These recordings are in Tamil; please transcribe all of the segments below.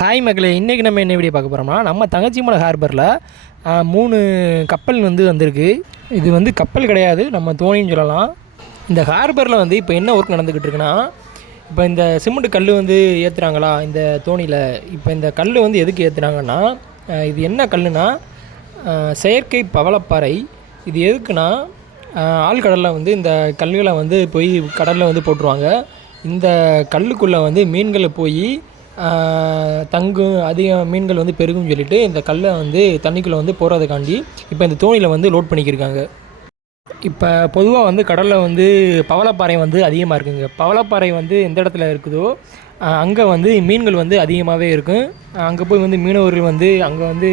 ஹாய் மக்களே, இன்றைக்கி நம்ம என்ன வீடியோ பார்க்க போகிறோம்னா, நம்ம தங்கச்சிமலை ஹார்பரில் 3 கப்பல் வந்திருக்கு. இது கப்பல் கிடையாது, நம்ம தோணின்னு சொல்லலாம். இந்த ஹார்பரில் இப்போ என்ன ஒர்க் நடந்துக்கிட்டு இருக்குன்னா, இப்போ இந்த சிமெண்ட் கல் ஏற்றுறாங்களா இந்த தோணியில். இப்போ இந்த கல் எதுக்கு ஏற்றுறாங்கன்னா, இது என்ன கல்லுனா செயற்கை பவளப்பாறை. இது எதுக்குன்னா, ஆழ்கடலில் இந்த கல்லுகளை போய் கடலில் போட்டுருவாங்க. இந்த கல்லுக்குள்ளே மீன்களை போய் தங்கும், அதிக மீன்கள் பெருகும்னு சொல்லிவிட்டு இந்த கல்லை தண்ணிக்குள்ளே போகிறதுக்காண்டி இப்போ இந்த தோணியில் லோட் பண்ணிக்கிருக்காங்க. இப்போ பொதுவாக கடலில் பவளப்பாறை அதிகமாக இருக்குங்க. பவளப்பாறை எந்த இடத்துல இருக்குதோ அங்கே மீன்கள் அதிகமாகவே இருக்கும். அங்கே போய் மீனவர்கள் அங்கே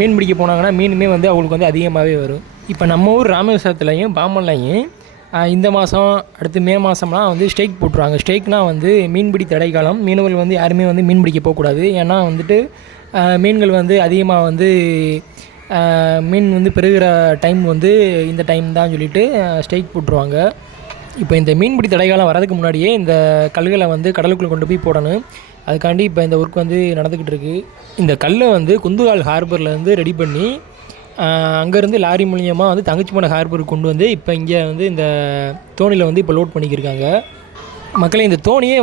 மீன் பிடிக்க போனாங்கன்னா மீனுமே அவங்களுக்கு அதிகமாகவே வரும். இப்போ நம்ம ஊர் ராமேஸ்வரத்துலையும் பாம்பன்லையும் இந்த மாதம் அடுத்து மே மாதம்லாம் ஸ்ட்ரைக் போட்டுருவாங்க. ஸ்ட்ரைக்னால் மீன்பிடி தடை காலம். மீனவர்கள் யாருமே மீன் பிடிக்க போகக்கூடாது. ஏன்னா மீன்கள் அதிகமாக மீன் பெருகிற டைம் இந்த டைம் தான் சொல்லிவிட்டு ஸ்ட்ரைக் போட்டுருவாங்க. இப்போ இந்த மீன்பிடி தடை காலம் வரதுக்கு முன்னாடியே இந்த கல்களை கடலுக்குள்ளே கொண்டு போய் போடணும். அதுக்காண்டி இப்போ இந்த ஒர்க் நடந்துக்கிட்டு இருக்குது. இந்த கல்லை குந்துகால் ஹார்பரில் ரெடி பண்ணி அங்கேருந்து லாரி மூலியமாக தங்கச்சிமலை ஹார்பருக்கு கொண்டு இப்போ இங்கே இந்த தோணியில் இப்போ லோட் பண்ணிக்கிருக்காங்க. மக்களே, இந்த தோணியே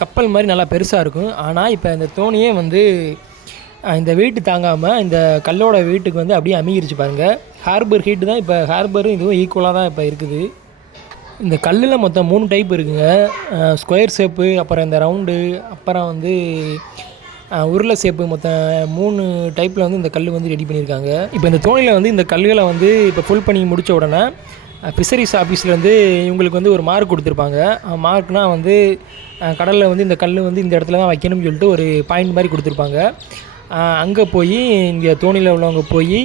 கப்பல் மாதிரி நல்லா பெருசாக இருக்கும். ஆனால் இப்போ இந்த தோணியே இந்த வெயிட்டு தாங்காமல் இந்த கல்லோட வெயிட்டுக்கு அப்படியே அமுகிருச்சு பாருங்கள். ஹார்பர் ஹீட்டு தான் இப்போ ஹார்பரும் இதுவும் ஈக்குவலாக தான் இப்போ இருக்குது. இந்த கல்லில் மொத்தம் 3 டைப் இருக்குங்க. ஸ்கொயர் ஷேப்பு, அப்புறம் இந்த ரவுண்டு, அப்புறம் உருளை சேப்பு, மொத்தம் 3 டைப்பில் இந்த கல் ரெடி பண்ணியிருக்காங்க. இப்போ இந்த தோணியில் இந்த கல்லுகளை இப்போ ஃபுல் பண்ணி முடித்த உடனே ஃபிஷரிஸ் ஆஃபீஸ்லேருந்து இவங்களுக்கு ஒரு மார்க் கொடுத்துருப்பாங்க. மார்க்னால் கடலில் இந்த கல் இந்த இடத்துல தான் வைக்கணும்னு சொல்லிட்டு ஒரு பாயிண்ட் மாதிரி கொடுத்துருப்பாங்க. அங்கே போய் இங்கே தோணியில் உள்ளவங்க போய்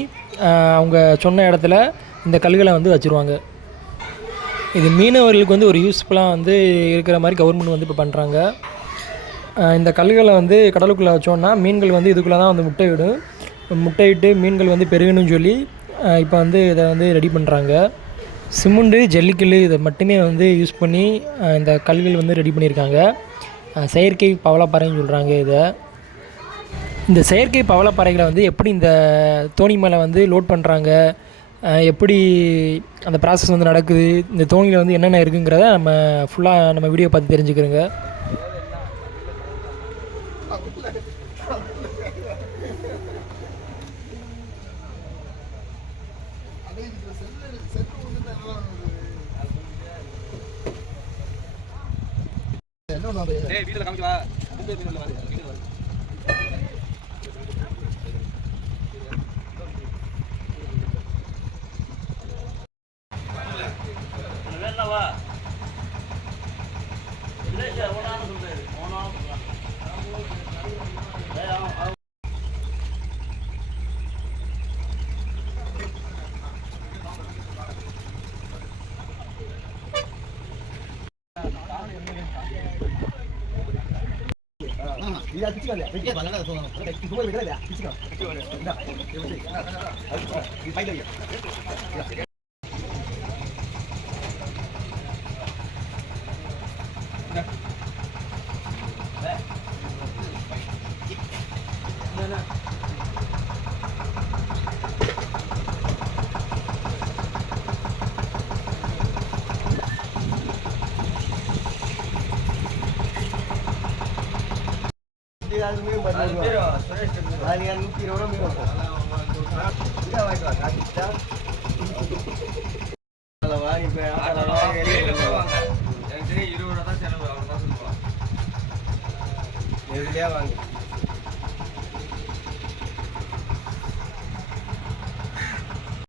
அவங்க சொன்ன இடத்துல இந்த கல்லுகளை வச்சுருவாங்க. இது மீனவர்களுக்கு ஒரு யூஸ்ஃபுல்லாக இருக்கிற மாதிரி கவர்மெண்ட் இப்போ பண்ணுறாங்க. இந்த கல்லுகளை கடலுக்குள்ளே வச்சோன்னா மீன்கள் இதுக்குள்ளே தான் முட்டையிடும். முட்டையிட்டு மீன்கள் பெருகணும்னு சொல்லி இப்போ இதை ரெடி பண்ணுறாங்க. சிமெண்ட்டு, ஜல்லிக்கல் இதை மட்டுமே யூஸ் பண்ணி இந்த கல்கள் ரெடி பண்ணியிருக்காங்க. செயற்கை பவளப்பாறைன்னு சொல்கிறாங்க இதை. இந்த செயற்கை பவளப்பாறைகளை எப்படி இந்த தோணி மேலே லோட் பண்ணுறாங்க, எப்படி அந்த ப்ராசஸ் நடக்குது, இந்த தோணியில் என்னென்ன இருக்குங்கிறத நம்ம ஃபுல்லாக நம்ம வீடியோ பார்த்து தெரிஞ்சுக்கிறோங்க. வீட்டில் காமிக்கவா? 이거 찍어야 돼. 이게 말라가 더. 그거 왜 그래? 찍어. 찍어. 이 파이들이야. வாங்க